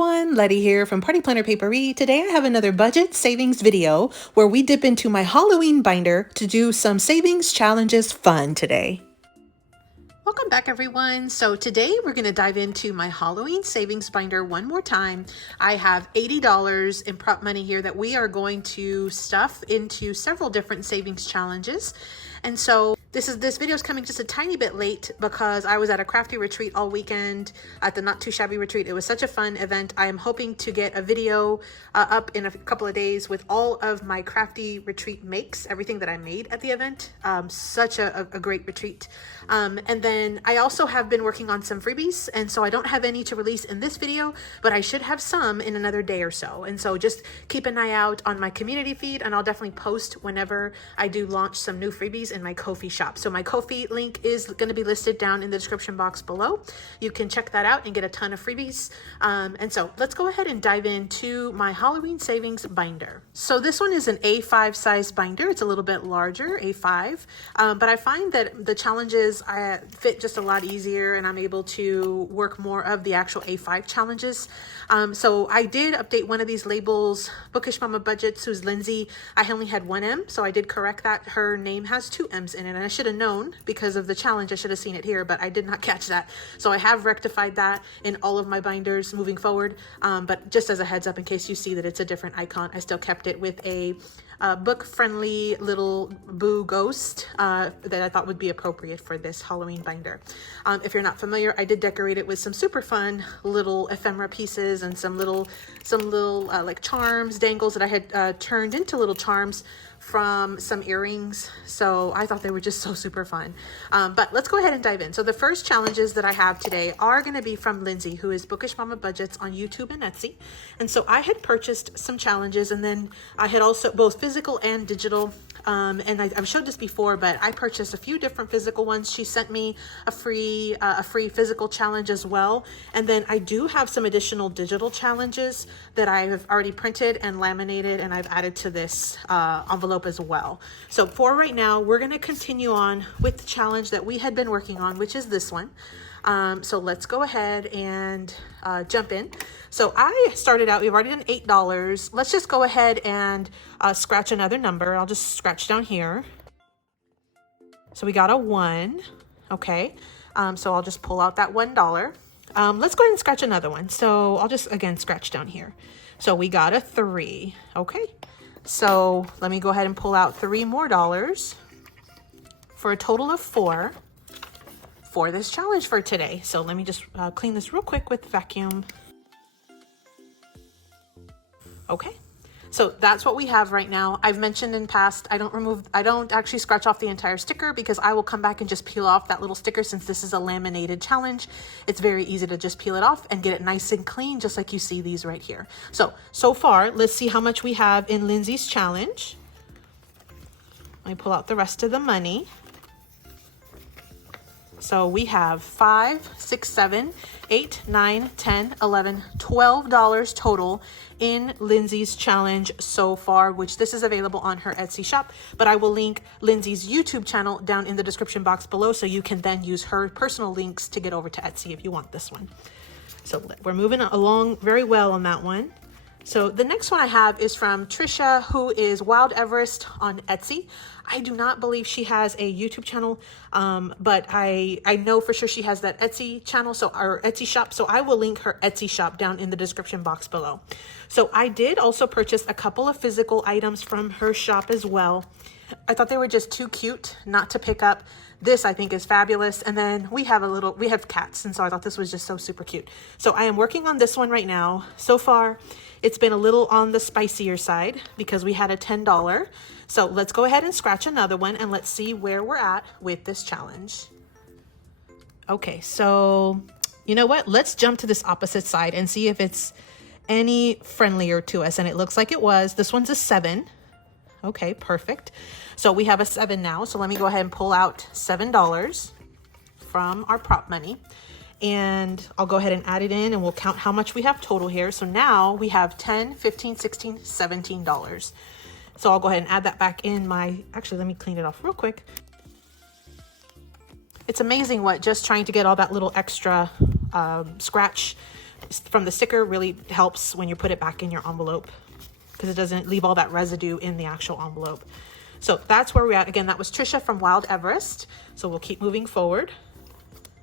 everyone, Letty here from Party Planner Paperie. Today I have another budget savings video where we dip into my Halloween binder to do some savings challenges fun today. Welcome back everyone. So today we're going to dive into my Halloween savings binder one more time. I have $80 in prop money here that we are going to stuff into several different savings challenges. And so this video is coming just a tiny bit late because I was at a crafty retreat all weekend at the Not Too Shabby retreat. It was such a fun event. I am hoping to get a video up in a couple of days with all of my crafty retreat makes, everything that I made at the event. Such a great retreat. And then I also have been working on some freebies, and so I don't have any to release in this video, but I should have some in another day or so. And so just keep an eye out on my community feed, and I'll definitely post whenever I do launch some new freebies in my Ko-fi shop. So my Ko-fi link is going to be listed down in the description box below. You can check that out and get a ton of freebies. And so let's go ahead and dive into my Halloween savings binder. So this one is an A5 size binder. It's a little bit larger, A5, but I find that the challenges fit just a lot easier, and I'm able to work more of the actual A5 challenges. So I did update one of these labels, Bookish Mama Budgets, who's Lindsay. I only had one M, so I did correct that. Her name has two M's in it, and I should have known because of the challenge. I should have seen it here, but I did not catch that. So I have rectified that in all of my binders moving forward. But just as a heads up, in case you see that it's a different icon, I still kept it with a book-friendly little boo ghost that I thought would be appropriate for this Halloween binder. If you're not familiar, I did decorate it with some super fun little ephemera pieces and some little like charms, dangles that I had turned into little charms from some earrings. So I thought they were just so super fun. But let's go ahead and dive in. So the first challenges that I have today are going to be from Lindsay, who is Bookish Mama Budgets on YouTube and Etsy. And so I had purchased some challenges, and then I had also both physical and digital. And I've showed this before, but I purchased a few different physical ones. She sent me a free physical challenge as well. And then I do have some additional digital challenges that I have already printed and laminated, and I've added to this envelope as well. So for right now, we're going to continue on with the challenge that we had been working on, which is this one. So let's go ahead and jump in. So I started out, we've already done $8. Let's just go ahead and scratch another number. I'll just scratch down here. So we got a 1. Okay. So I'll just pull out that $1. Let's go ahead and scratch another one. So I'll just, again, scratch down here. So we got a 3. Okay. So let me go ahead and pull out $3 more for a total of 4 for this challenge for today. So let me just clean this real quick with vacuum. Okay, so that's what we have right now. I've mentioned in past, I don't actually scratch off the entire sticker because I will come back and just peel off that little sticker. Since this is a laminated challenge, it's very easy to just peel it off and get it nice and clean, just like you see these right here. So far, let's see how much we have in Lindsay's challenge. Let me pull out the rest of the money. So we have $5, $6, $7, $8, $9, $10, $11, $12 total in Lindsay's challenge so far, which this is available on her Etsy shop, but I will link Lindsay's YouTube channel down in the description box below, so you can then use her personal links to get over to Etsy if you want this one. So we're moving along very well on that one. So the next one I have is from Trisha, who is Wild Everest on Etsy. I do not believe she has a YouTube channel, but I know for sure she has that Etsy channel, or Etsy shop. So I will link her Etsy shop down in the description box below. So I did also purchase a couple of physical items from her shop as well. I thought they were just too cute not to pick up. This I think is fabulous. And then we have cats, and so I thought this was just so super cute. So I am working on this one right now. So far, it's been a little on the spicier side because we had a $10. So let's go ahead and scratch another one, and let's see where we're at with this challenge. Okay, so you know what? Let's jump to this opposite side and see if it's any friendlier to us. And it looks like it was. This one's a 7. Okay, perfect. So we have a 7 now. So let me go ahead and pull out $7 from our prop money. And I'll go ahead and add it in, and we'll count how much we have total here. So now we have $10, $15, $16, $17. So I'll go ahead and add that back in actually, let me clean it off real quick. It's amazing what just trying to get all that little extra scratch from the sticker really helps when you put it back in your envelope, because it doesn't leave all that residue in the actual envelope. So that's where we're at. Again, that was Trisha from Wild Everest. So we'll keep moving forward.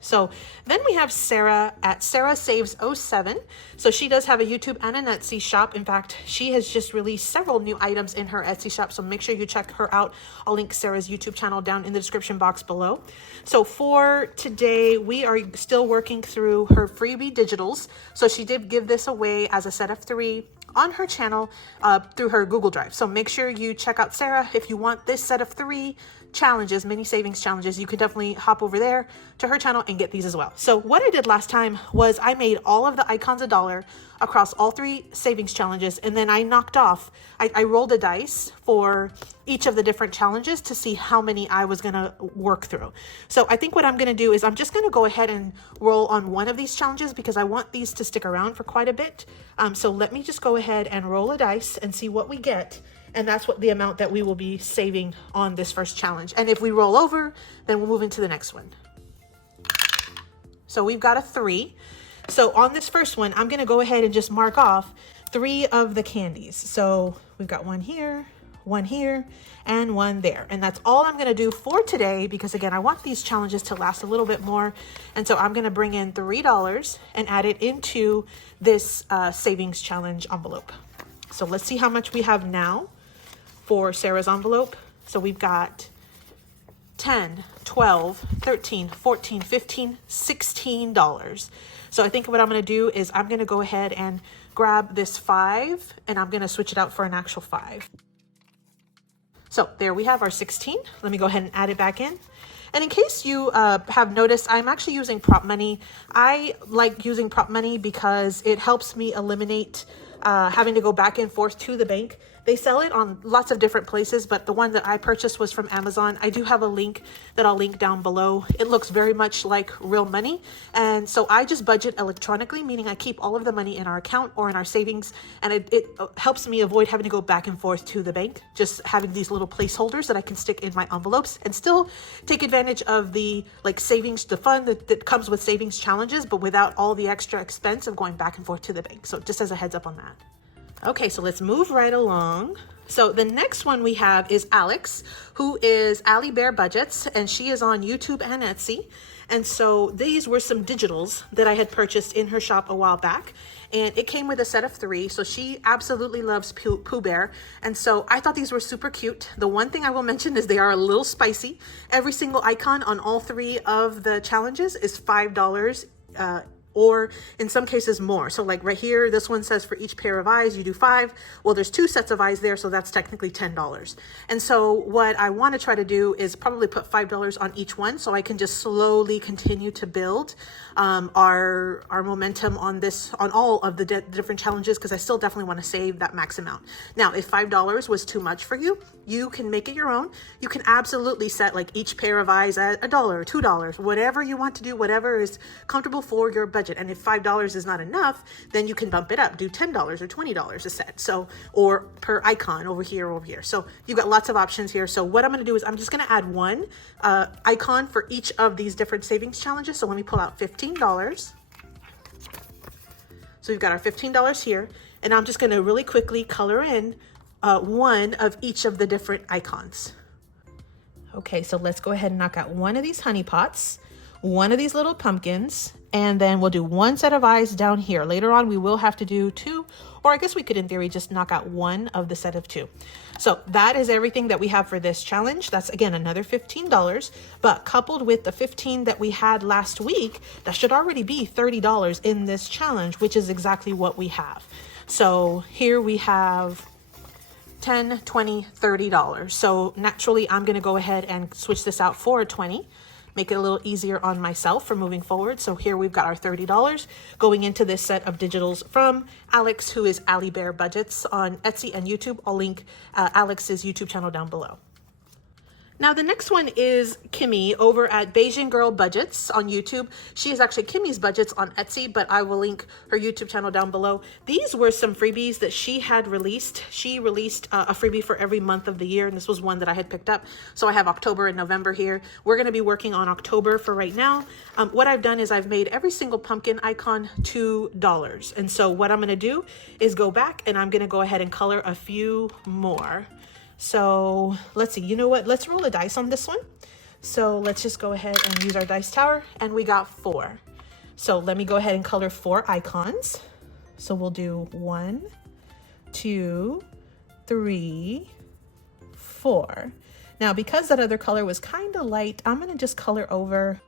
So then we have Sarah at SarahSaves07. So she does have a YouTube and an Etsy shop. In fact, she has just released several new items in her Etsy shop. So make sure you check her out. I'll link Sarah's YouTube channel down in the description box below. So for today, we are still working through her freebie digitals. So she did give this away as a set of 3 on her channel through her Google Drive. So make sure you check out Sarah. If you want this set of 3 challenges, mini savings challenges, you could definitely hop over there to her channel and get these as well. So what I did last time was I made all of the icons $1 across all 3 savings challenges, and then I knocked off, I rolled a dice for each of the different challenges to see how many I was gonna work through. So I think what I'm gonna do is I'm just gonna go ahead and roll on one of these challenges because I want these to stick around for quite a bit. So let me just go ahead and roll a dice and see what we get. And that's what the amount that we will be saving on this first challenge. And if we roll over, then we'll move into the next one. So we've got a 3. So on this first one, I'm gonna go ahead and just mark off 3 of the candies. So we've got 1 here, 1 here, and 1 there. And that's all I'm gonna do for today, because again, I want these challenges to last a little bit more. And so I'm gonna bring in $3 and add it into this savings challenge envelope. So let's see how much we have now for Sarah's envelope. So we've got 10, 12, 13, 14, 15, $16. So I think what I'm gonna do is I'm gonna go ahead and grab this 5 and I'm gonna switch it out for an actual 5. So there we have our 16. Let me go ahead and add it back in. And in case you have noticed, I'm actually using prop money. I like using prop money because it helps me eliminate having to go back and forth to the bank. They sell it on lots of different places, but the one that I purchased was from Amazon. I do have a link that I'll link down below. It looks very much like real money. And so I just budget electronically, meaning I keep all of the money in our account or in our savings. And it helps me avoid having to go back and forth to the bank, just having these little placeholders that I can stick in my envelopes and still take advantage of the savings, the fun that comes with savings challenges, but without all the extra expense of going back and forth to the bank. So just as a heads up on that. Okay, so let's move right along. So the next one we have is Alex, who is Alibear Budgets, and she is on YouTube and Etsy. And so these were some digitals that I had purchased in her shop a while back, and it came with a set of 3. So she absolutely loves Pooh Bear, and so I thought these were super cute. The one thing I will mention is they are a little spicy. Every single icon on all 3 of the challenges is $5. Or in some cases more. So like right here, this one says for each pair of eyes, you do 5. Well, there's 2 sets of eyes there, so that's technically $10. And so what I want to try to do is probably put $5 on each one, so I can just slowly continue to build our momentum on all of the different challenges, because I still definitely want to save that max amount. Now, if $5 was too much for you, you can make it your own. You can absolutely set like each pair of eyes at $1, $2, whatever you want to do, whatever is comfortable for your budget. And if $5 is not enough, then you can bump it up, do $10 or $20 a set. So, or per icon over here. So you've got lots of options here. So what I'm going to do is I'm just going to add 1 icon for each of these different savings challenges. So let me pull out $15. So we've got our $15 here, and I'm just going to really quickly color in 1 of each of the different icons. Okay, so let's go ahead and knock out 1 of these honey pots, 1 of these little pumpkins, and then we'll do 1 set of eyes down here. Later on, we will have to do 2, or I guess we could, in theory, just knock out 1 of the set of 2. So that is everything that we have for this challenge. That's, again, another $15, but coupled with the 15 that we had last week, that should already be $30 in this challenge, which is exactly what we have. So here we have $10, $20, $30. So naturally, I'm going to go ahead and switch this out for a 20. Make it a little easier on myself for moving forward. So here we've got our $30 going into this set of digitals from Alex, who is Alibear Budgets on Etsy and YouTube. I'll link Alex's YouTube channel down below. Now the next one is Kimmy over at Bajan Girl Budgets on YouTube. She is actually Kimmy's Budgets on Etsy, but I will link her YouTube channel down below. These were some freebies that she had released. She released a freebie for every month of the year, and this was one that I had picked up. So I have October and November here. We're going to be working on October for right now. What I've done is I've made every single pumpkin icon $2. And so what I'm going to do is go back and I'm going to go ahead and color a few more. So let's see, you know what? Let's roll a dice on this one. So let's just go ahead and use our dice tower, and we got 4. So let me go ahead and color 4 icons. So we'll do 1, 2, 3, 4. Now, because that other color was kind of light, I'm going to just color over.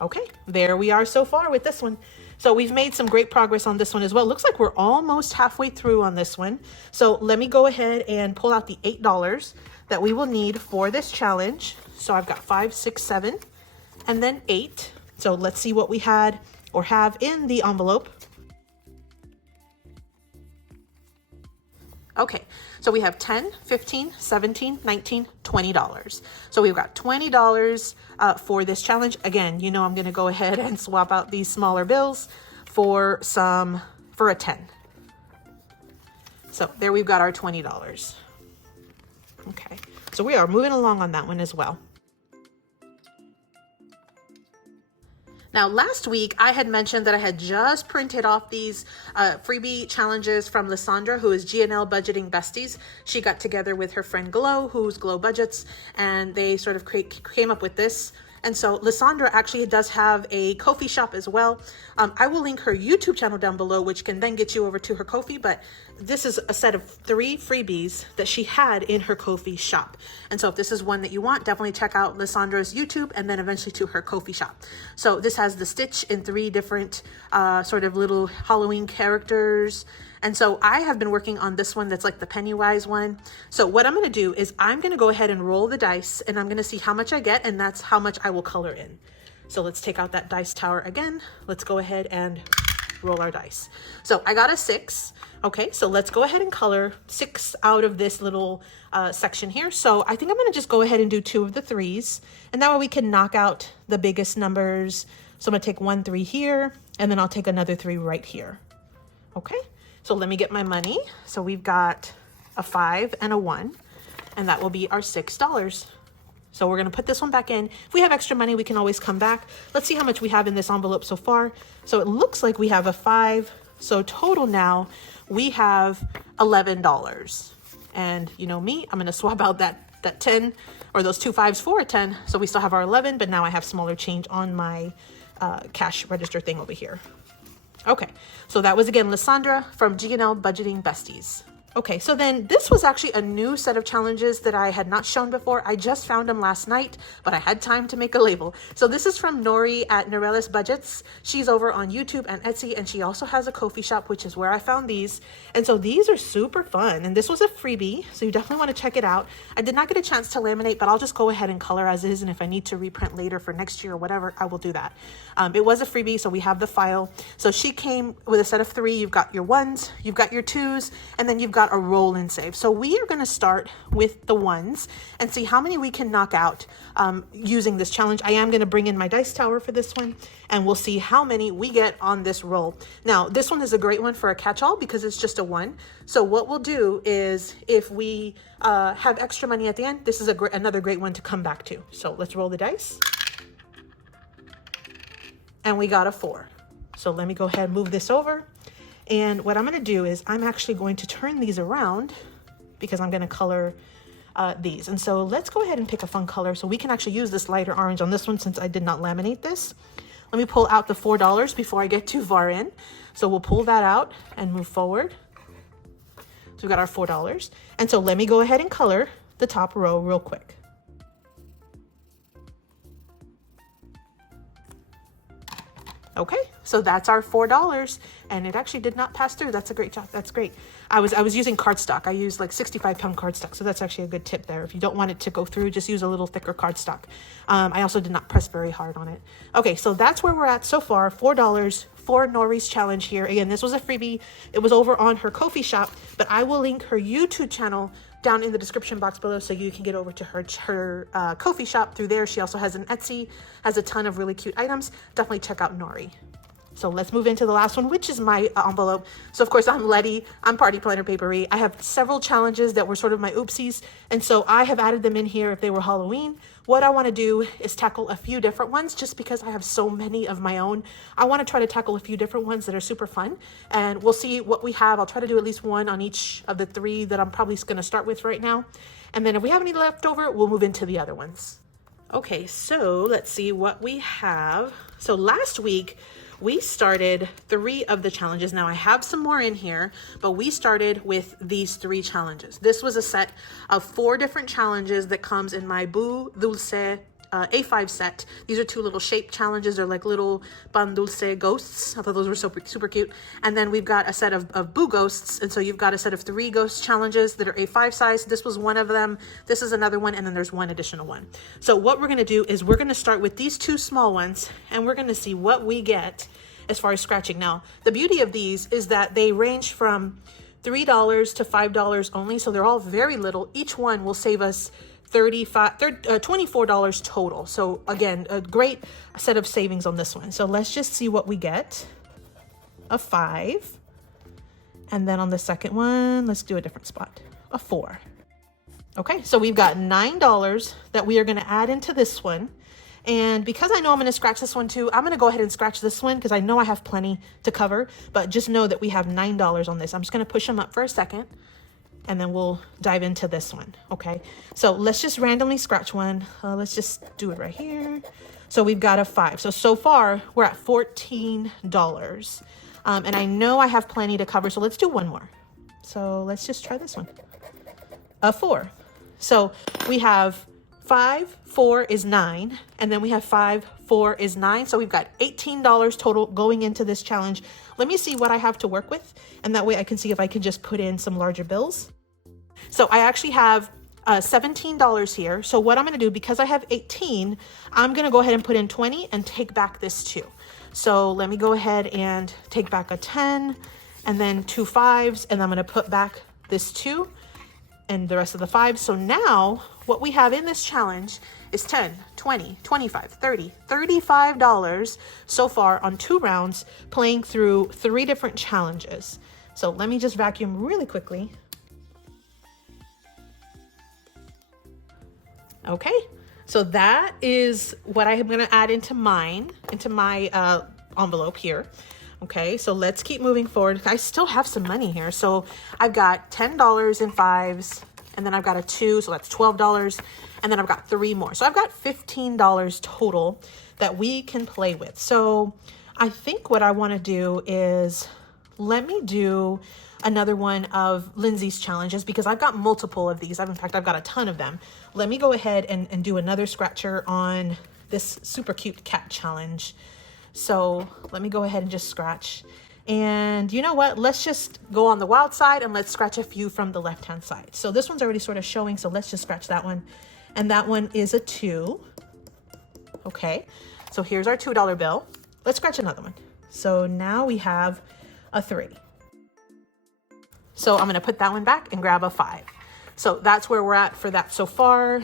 Okay, there we are so far with this one. So we've made some great progress on this one as well. Looks like we're almost halfway through on this one. So let me go ahead and pull out the $8 that we will need for this challenge. So I've got 5, 6, 7, and then 8. So let's see what we had or have in the envelope. Okay, so we have 10, 15, 17, 19, $20. So we've got $20 for this challenge. Again, you know I'm going to go ahead and swap out these smaller bills for a 10. So there we've got our $20. Okay, so we are moving along on that one as well. Now, last week, I had mentioned that I had just printed off these freebie challenges from Lysandra, who is G&L Budgeting Besties. She got together with her friend Glo, who's GloBudgets, and they sort of came up with this. And so Lysandra actually does have a Ko-fi shop as well. I will link her YouTube channel down below, which can then get you over to her Ko-fi, but this is a set of 3 freebies that she had in her Ko-fi shop. And so if this is one that you want, definitely check out Lysandra's YouTube and then eventually to her Ko-fi shop. So this has the Stitch in 3 different sort of little Halloween characters. And so I have been working on this one that's like the Pennywise one. So what I'm going to do is I'm going to go ahead and roll the dice, and I'm going to see how much I get, and that's how much I will color in. So let's take out that dice tower again. Let's go ahead and roll our dice. So I got a 6. Okay, so let's go ahead and color 6 out of this little section here. So I think I'm going to just go ahead and do 2 of the 3s, and that way we can knock out the biggest numbers. So I'm going to take 1 3 here, and then I'll take another 3 right here. Okay. So let me get my money. So we've got a 5 and a 1, and that will be our $6. So we're going to put this one back in. If we have extra money, we can always come back. Let's see how much we have in this envelope so far. So it looks like we have a 5. So total now we have $11. And you know me, I'm going to swap out that 10 or those 2 5s for a 10. So we still have our 11, but now I have smaller change on my cash register thing over here. Okay, so that was again Lysandra from G&L Budgeting Besties. Okay, so then this was actually a new set of challenges that I had not shown before. I just found them last night, but I had time to make a label. So this is from Nori at NorelisBudgets. She's over on YouTube and Etsy, and she also has a Ko-fi shop, which is where I found these. And so these are super fun, and this was a freebie, so you definitely want to check it out. I did not get a chance to laminate, but I'll just go ahead and color as is, and if I need to reprint later for next year or whatever, I will do that. It was a freebie, so we have the file. So she came with a set of 3. You've got your 1s, you've got your 2s, and then you've got a roll and save. So we are going to start with the 1s and see how many we can knock out using this challenge. I am going to bring in my dice tower for this one, and we'll see how many we get on this roll. Now, this one is a great one for a catch-all because it's just a 1. So what we'll do is if we have extra money at the end, this is another great one to come back to. So let's roll the dice. And we got a 4. So let me go ahead and move this over. And what I'm going to do is I'm actually going to turn these around because I'm going to color these. And so let's go ahead and pick a fun color so we can actually use this lighter orange on this one since I did not laminate this. Let me pull out the $4 before I get too far in. So we'll pull that out and move forward. So we've got our $4. And so let me go ahead and color the top row real quick. Okay, so that's our $4, and it actually did not pass through. That's a great job. That's great. I was using cardstock. I used like 65-pound cardstock, so that's actually a good tip there. If you don't want it to go through, just use a little thicker cardstock. I also did not press very hard on it. Okay, so that's where we're at so far. $4 for Nori's challenge here. Again, this was a freebie. It was over on her Ko-fi shop, but I will link her YouTube channel down in the description box below so you can get over to her Ko-fi shop through there. She also has an Etsy, has a ton of really cute items. Definitely check out Nori. So let's move into the last one, which is my envelope. So of course I'm Letty, I'm Party Planner Paperie. I have several challenges that were sort of my oopsies. And so I have added them in here if they were Halloween. What I want to do is tackle a few different ones just because I have so many of my own. I want to try to tackle a few different ones that are super fun, and we'll see what we have. I'll try to do at least one on each of the 3 that I'm probably going to start with right now. And then if we have any left over, we'll move into the other ones. Okay, so let's see what we have. So last week, we started 3 of the challenges. Now I have some more in here, but we started with these 3 challenges. This was a set of 4 different challenges that comes in my Boo Dulce A5 set. These are 2 little shape challenges. They're like little Pan Dulce ghosts. I thought those were super cute. And then we've got a set of Boo ghosts. And so you've got a set of 3 ghost challenges that are A5 size. This was one of them. This is another one. And then there's one additional one. So what we're going to do is we're going to start with these 2 small ones, and we're going to see what we get as far as scratching. Now, the beauty of these is that they range from $3 to $5 only. So they're all very little. Each one will save us $24 total. So again, a great set of savings on this one. So let's just see what we get. A 5. And then on the second one, let's do a different spot. A 4. Okay, so we've got $9 that we are going to add into this one. And because I know I'm going to scratch this one too, I'm going to go ahead and scratch this one because I know I have plenty to cover, but just know that we have $9 on this. I'm just going to push them up for a second, and then we'll dive into this one. Okay, so let's just randomly scratch one. Let's just do it right here. So we've got a 5. So far we're at $14. And I know I have plenty to cover. So let's do one more. So let's just try this one. A 4. So we have 5, 4 is 9, and then we have 5, 4 is 9. So we've got $18 total going into this challenge. Let me see what I have to work with, and that way I can see if I can just put in some larger bills. So I actually have $17 here. So what I'm going to do, because I have 18, I'm going to go ahead and put in 20 and take back this 2. So let me go ahead and take back a 10, and then 2 5s, and I'm going to put back this 2 and the rest of the 5s. So now what we have in this challenge is 10, 20, 25, 30, $35 so far on 2 rounds playing through 3 different challenges. So let me just vacuum really quickly. Okay, so that is what I'm going to add into my envelope here. Okay, so let's keep moving forward. I still have some money here. So I've got $10 in 5s, and then I've got a 2, so that's $12. And then I've got 3 more. So I've got $15 total that we can play with. So I think what I want to do is let me do another one of Lindsay's challenges, because I've got multiple of these. In fact, I've got a ton of them. Let me go ahead and do another scratcher on this super cute cat challenge. So let me go ahead and just scratch. And you know what? Let's just go on the wild side and let's scratch a few from the left-hand side. So this one's already sort of showing, so let's just scratch that one. And that one is a 2. Okay, so here's our $2 bill. Let's scratch another one. So now we have a 3. So I'm going to put that one back and grab a 5. So that's where we're at for that so far.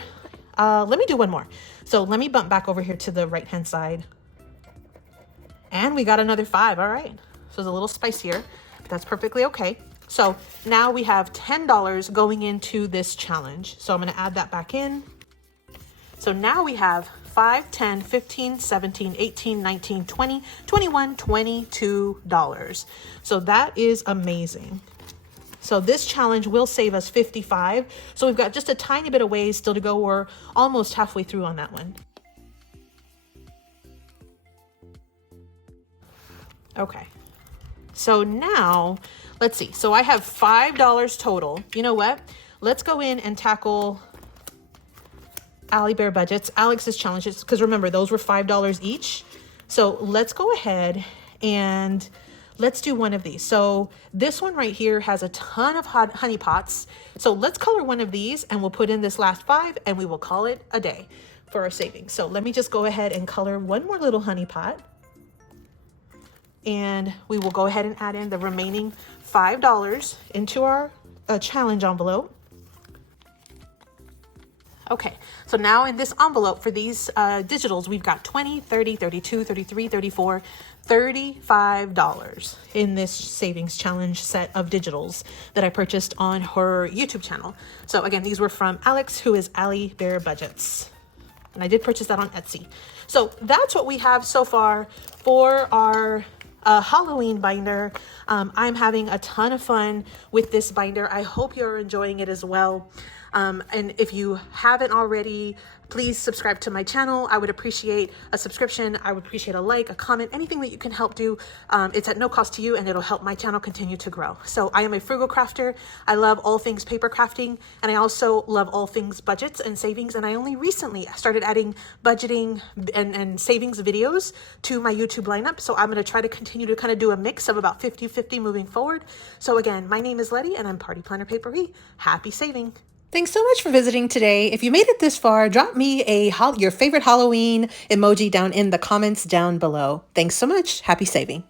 Let me do one more. So let me bump back over here to the right-hand side. And we got another 5. All right. So it's a little spicier, but that's perfectly okay. So now we have $10 going into this challenge. So I'm going to add that back in. So now we have 5, 10, 15, 17, 18, 19, 20, 21, $22. So that is amazing. So this challenge will save us $55. So we've got just a tiny bit of ways still to go. We're almost halfway through on that one. Okay. So now let's see. So I have $5 total. You know what? Let's go in and tackle Alibear Budgets, Alex's challenges, because remember, those were $5 each. So let's go ahead and let's do one of these. So this one right here has a ton of honey pots. So let's color one of these and we'll put in this last 5 and we will call it a day for our savings. So let me just go ahead and color one more little honey pot. And we will go ahead and add in the remaining $5 into our challenge envelope. Okay, so now in this envelope for these digitals, we've got $20, $30, $32, $33, $34, $35 in this savings challenge set of digitals that I purchased on her YouTube channel. So again, these were from Alex, who is Alibear Budgets. And I did purchase that on Etsy. So that's what we have so far for our Halloween binder. I'm having a ton of fun with this binder. I hope you're enjoying it as well. And if you haven't already, please subscribe to my channel. I would appreciate a subscription. I would appreciate a like, a comment, anything that you can help do. It's at no cost to you, and it'll help my channel continue to grow. So I am a frugal crafter. I love all things paper crafting, and I also love all things budgets and savings. And I only recently started adding budgeting and savings videos to my YouTube lineup. So I'm going to try to continue to kind of do a mix of about 50-50 moving forward. So again, my name is Letty, and I'm Party Planner Paperie. Happy saving. Thanks so much for visiting today. If you made it this far, drop me your favorite Halloween emoji down in the comments down below. Thanks so much. Happy saving.